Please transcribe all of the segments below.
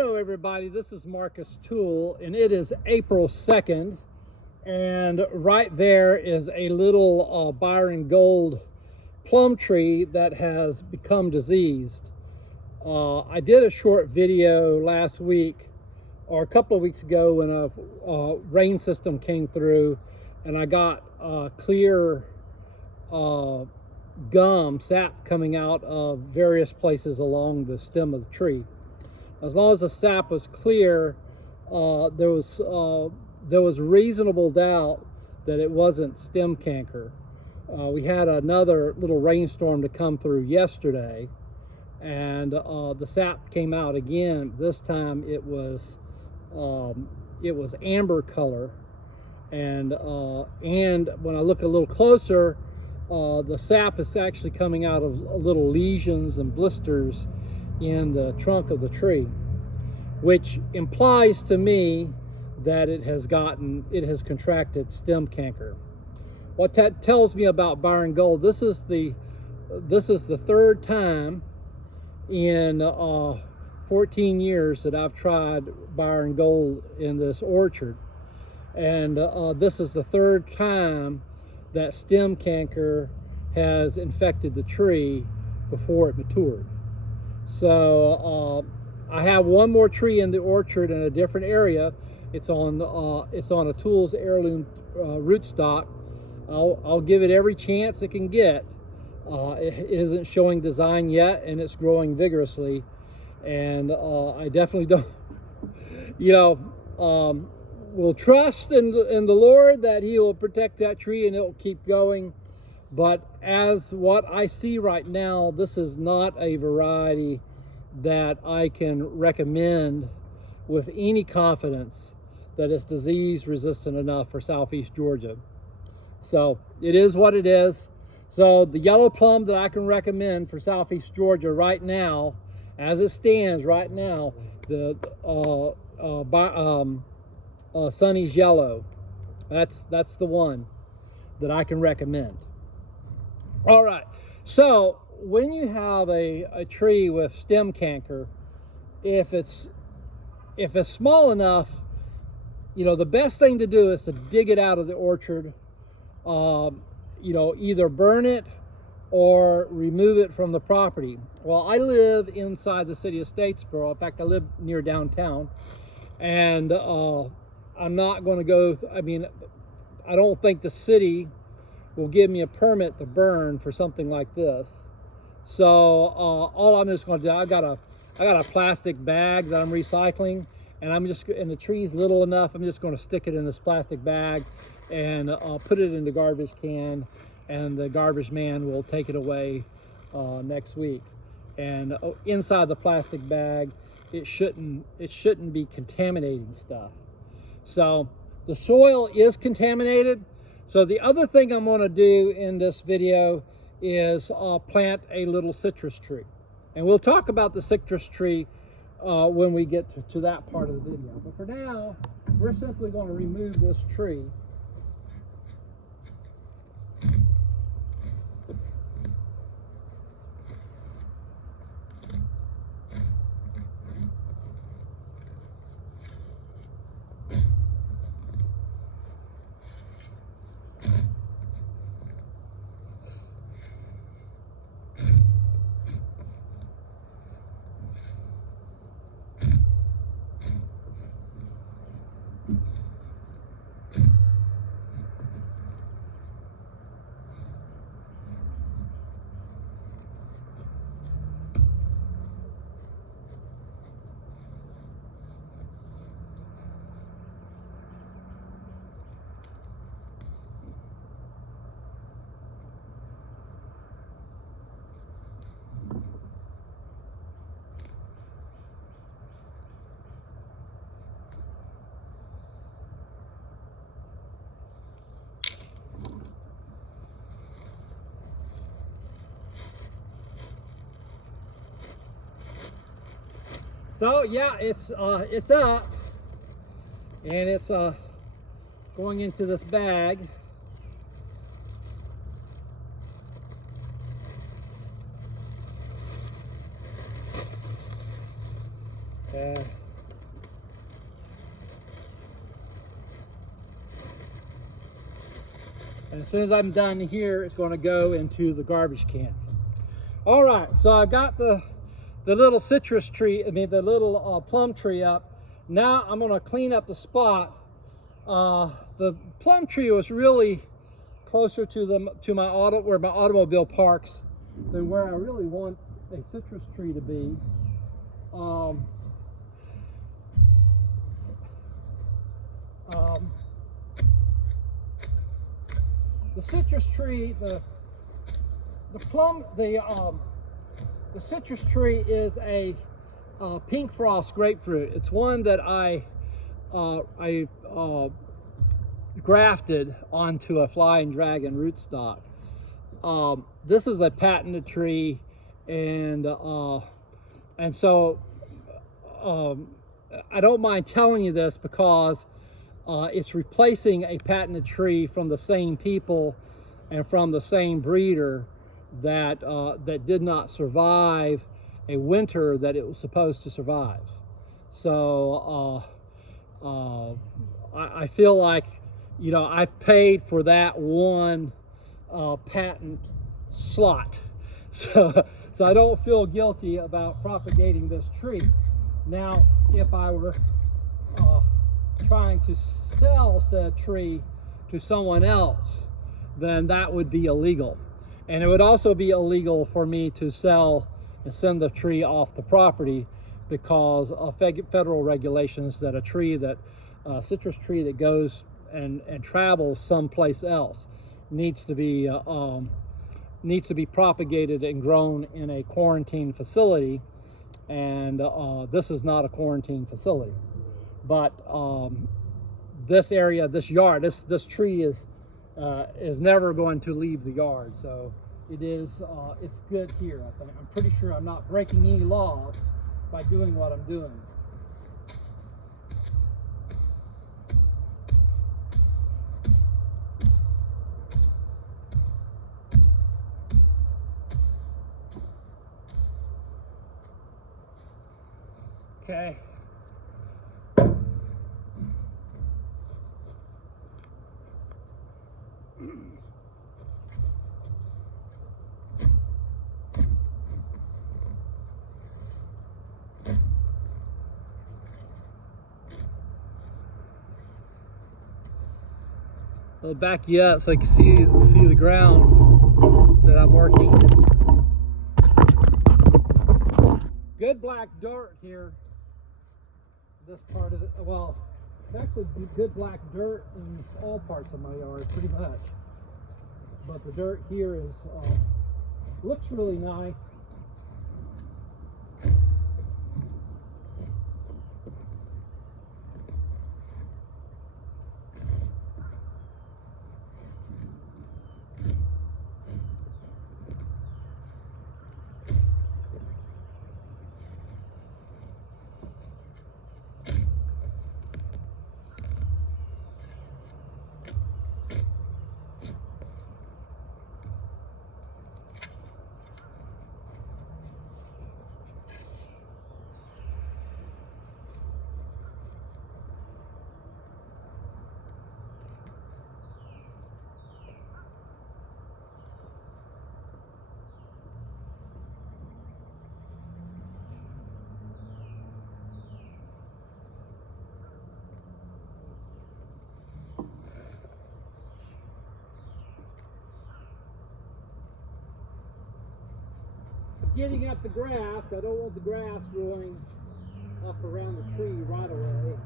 Hello everybody, this is Marcus Toole and it is April 2nd, and right there is a little Byron Gold plum tree that has become diseased. I did a short video last week or a couple of weeks ago when a rain system came through and I got clear sap coming out of various places along the stem of the tree. As long as the sap was clear, there was reasonable doubt that it wasn't stem canker. We had another little rainstorm to come through yesterday, and the sap came out again. This time it was amber color, and when I look a little closer, the sap is actually coming out of little lesions and blisters in the trunk of the tree, which implies to me that it has contracted stem canker. What that tells me about Byron Gold, this is the third time in 14 years that I've tried Byron Gold in this orchard, and this is the third time that stem canker has infected the tree before it matured. So I have one more tree in the orchard in a different area. It's on a Toole's heirloom rootstock. I'll give it every chance it can get. It isn't showing design yet, and it's growing vigorously. And I definitely don't, will trust in the Lord that He will protect that tree and it will keep going. But as what I see right now, this is not a variety that I can recommend with any confidence that it's disease resistant enough for Southeast Georgia. So it is what it is. So the yellow plum that I can recommend for Southeast Georgia right now, as it stands right now, the Sunny's Yellow, that's the one that I can recommend. All right, so when you have a tree with stem canker, if it's small enough, the best thing to do is to dig it out of the orchard. Either burn it or remove it from the property. Well, I live inside the city of Statesboro. In fact, I live near downtown, and I'm not going to go. I don't think the city will give me a permit to burn for something like this. So all I'm just going to do, I got a plastic bag that I'm recycling, and and the tree's little enough, I'm just going to stick it in this plastic bag and put it in the garbage can, and the garbage man will take it away next week. And inside the plastic bag, it shouldn't be contaminating stuff. So the soil is contaminated. So the other thing I'm going to do in this video is plant a little citrus tree. And we'll talk about the citrus tree when we get to that part of the video. But for now, we're simply going to remove this tree. So yeah, it's up, and it's going into this bag. And as soon as I'm done here, it's going to go into the garbage can. All right, so I got the little citrus tree, the little plum tree up. Now I'm going to clean up the spot. The plum tree was really closer to my where my automobile parks than where I really want a citrus tree to be. The citrus tree, the citrus tree is a Pink Frost Grapefruit. It's one that I grafted onto a flying dragon rootstock. This is a patented tree, and so I don't mind telling you this because it's replacing a patented tree from the same people and from the same breeder that did not survive a winter that it was supposed to survive. So I feel like, you know, I've paid for that one patent slot, so I don't feel guilty about propagating this tree. Now, if I were trying to sell said tree to someone else, then that would be illegal. And it would also be illegal for me to sell and send the tree off the property because of federal regulations that a tree that citrus tree that goes and travels someplace else needs to be propagated and grown in a quarantine facility, and this is not a quarantine facility. But this area, this yard, this tree is never going to leave the yard. So it is, it's good here. I think. I'm pretty sure I'm not breaking any laws by doing what I'm doing. Okay. I'll back you up so I can see the ground that I'm working. Good black dirt here. This part of it, well, it's actually good black dirt in all parts of my yard, pretty much. But the dirt here is looks really nice. Getting at the grass, I don't want the grass growing up around the tree right away.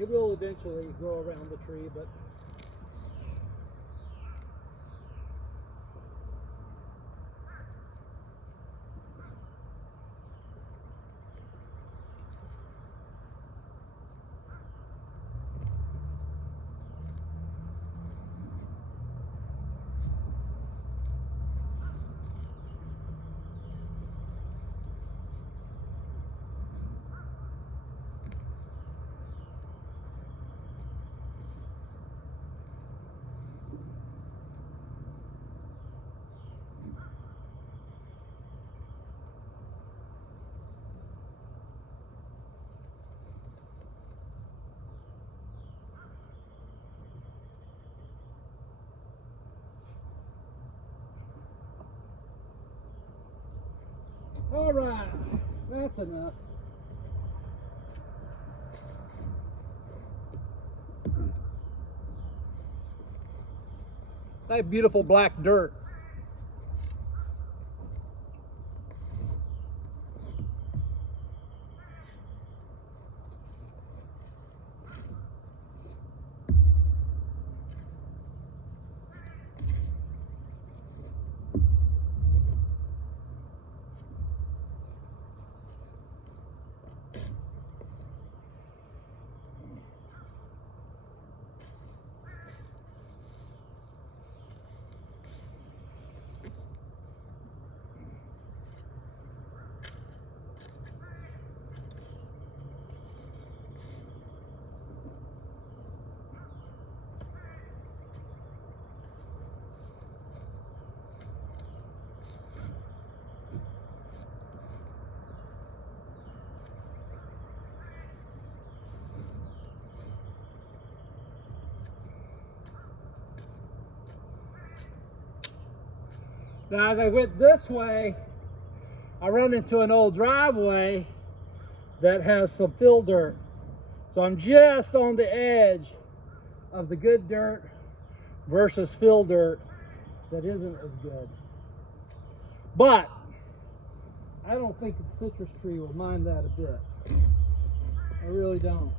It will eventually grow around the tree, but All right, that's enough. That beautiful black dirt. Now, as I went this way, I run into an old driveway that has some fill dirt. So I'm just on the edge of the good dirt versus fill dirt that isn't as good. But I don't think the citrus tree will mind that a bit. I really don't.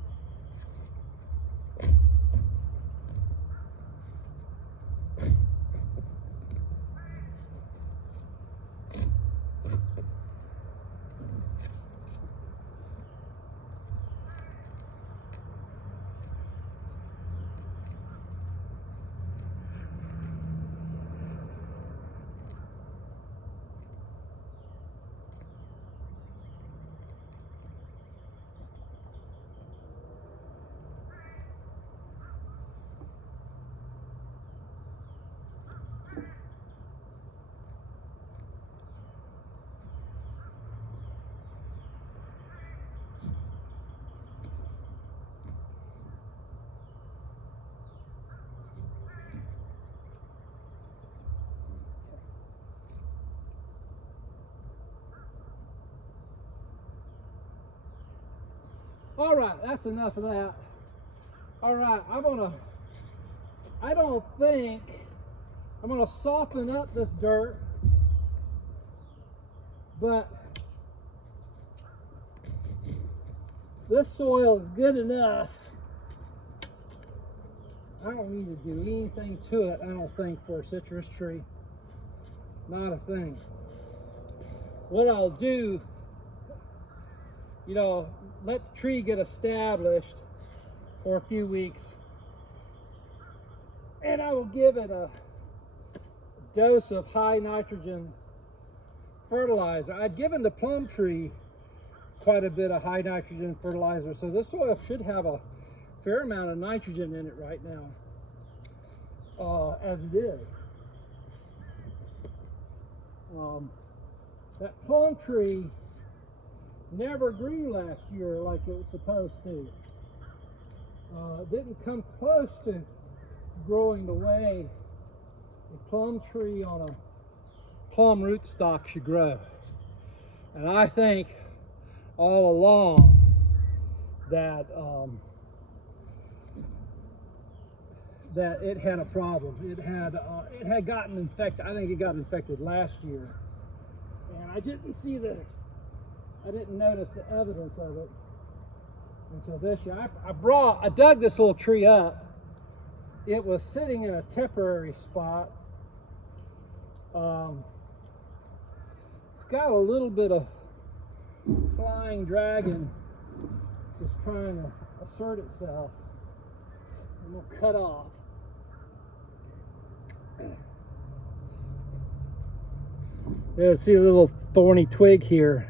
All right, that's enough of that. All right, I don't think, I'm gonna soften up this dirt, but this soil is good enough. I don't need to do anything to it, I don't think, for a citrus tree. Not a thing. What I'll do, let the tree get established for a few weeks, and I will give it a dose of high nitrogen fertilizer. I'd given the plum tree quite a bit of high nitrogen fertilizer, so this soil should have a fair amount of nitrogen in it right now, as it is. That plum tree never grew last year like it was supposed to. It didn't come close to growing the way a plum tree on a plum rootstock should grow. And I think all along that that it had a problem. It had gotten infected. I think it got infected last year, and I didn't notice the evidence of it until this year. I dug this little tree up. It was sitting in a temporary spot. It's got a little bit of flying dragon just trying to assert itself. I'm gonna cut off. Yeah, see a little thorny twig here.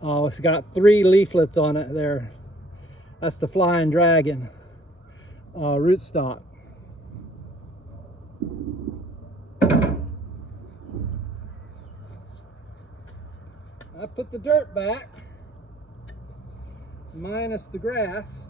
It's got 3 leaflets on it there. That's the flying dragon rootstock. I put the dirt back, minus the grass.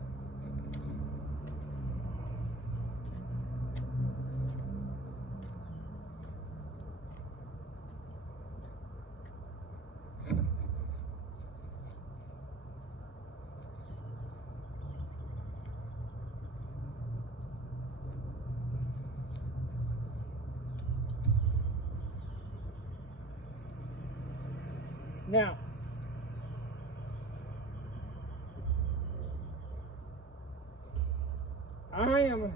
I am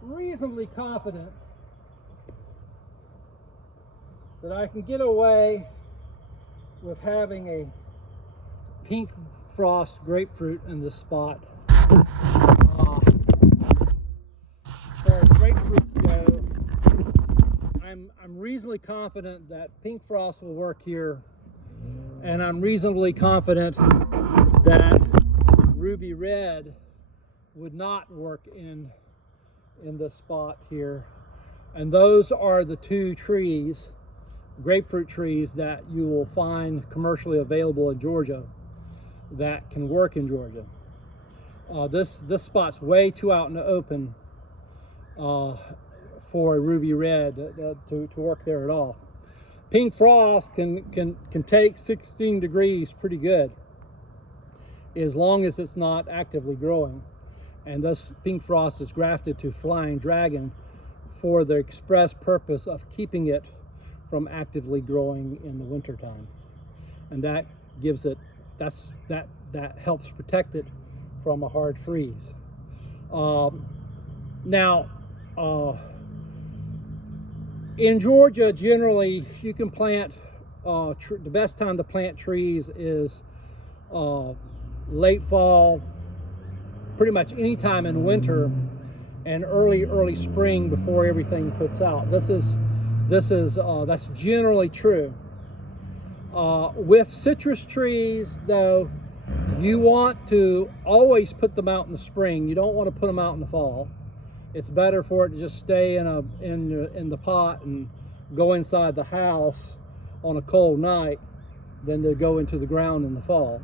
reasonably confident that I can get away with having a Pink Frost Grapefruit in this spot. As far as grapefruits go, I'm reasonably confident that Pink Frost will work here, and I'm reasonably confident that Ruby Red would not work in this spot here. And those are the two trees, grapefruit trees, that you will find commercially available in Georgia that can work in Georgia. This spot's way too out in the open for a Ruby Red to work there at all. Pink Frost can take 16 degrees pretty good, as long as it's not actively growing. And this Pink Frost is grafted to Flying Dragon for the express purpose of keeping it from actively growing in the wintertime. And that gives it, that helps protect it from a hard freeze. In Georgia, generally, you can plant, the best time to plant trees is late fall, pretty much any time in winter, and early spring before everything puts out. That's generally true. With citrus trees, though, you want to always put them out in the spring. You don't want to put them out in the fall. It's better for it to just stay in the pot and go inside the house on a cold night than to go into the ground in the fall.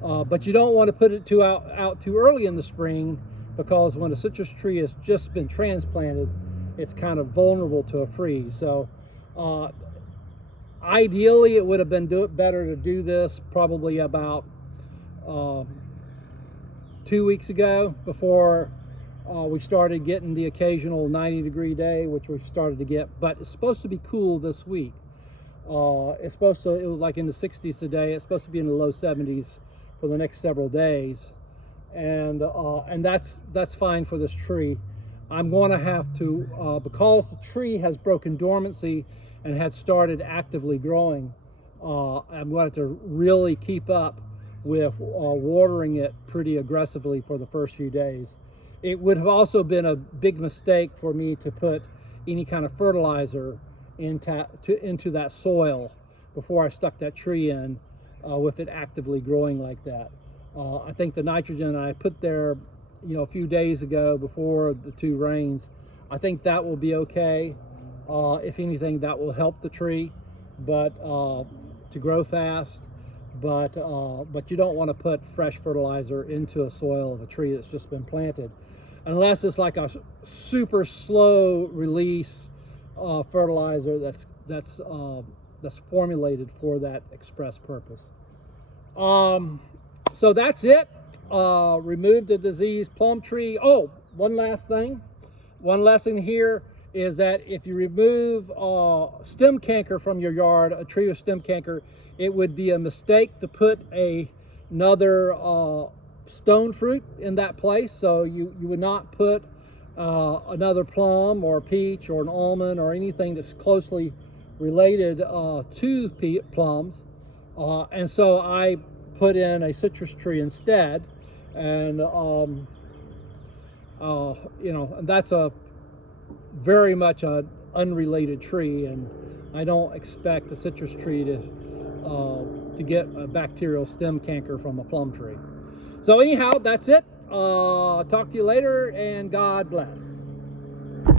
But you don't want to put it out too early in the spring, because when a citrus tree has just been transplanted, it's kind of vulnerable to a freeze. So ideally, it would have been better to do this probably about 2 weeks ago, before we started getting the occasional 90-degree day, which we started to get. But it's supposed to be cool this week. It was like in the 60s today. It's supposed to be in the low 70s for the next several days, and that's fine for this tree. I'm going to have to, because the tree has broken dormancy and had started actively growing, I'm going to have to really keep up with watering it pretty aggressively for the first few days. It would have also been a big mistake for me to put any kind of fertilizer into that soil before I stuck that tree in, with it actively growing like that. I think the nitrogen I put there, a few days ago before the 2 rains, I think that will be okay. If anything, that will help the tree, but to grow fast. But you don't want to put fresh fertilizer into a soil of a tree that's just been planted, unless it's like a super slow release fertilizer that's formulated for that express purpose. So that's it. Remove the diseased plum tree. Oh, one last thing. One lesson here is that if you remove stem canker from your yard, a tree with stem canker, it would be a mistake to put another stone fruit in that place. So you would not put another plum or peach or an almond or anything that's closely related to plums. And so I put in a citrus tree instead, and and that's a very much an unrelated tree, and I don't expect a citrus tree to get a bacterial stem canker from a plum tree. So anyhow, that's it. Talk to you later, and God bless.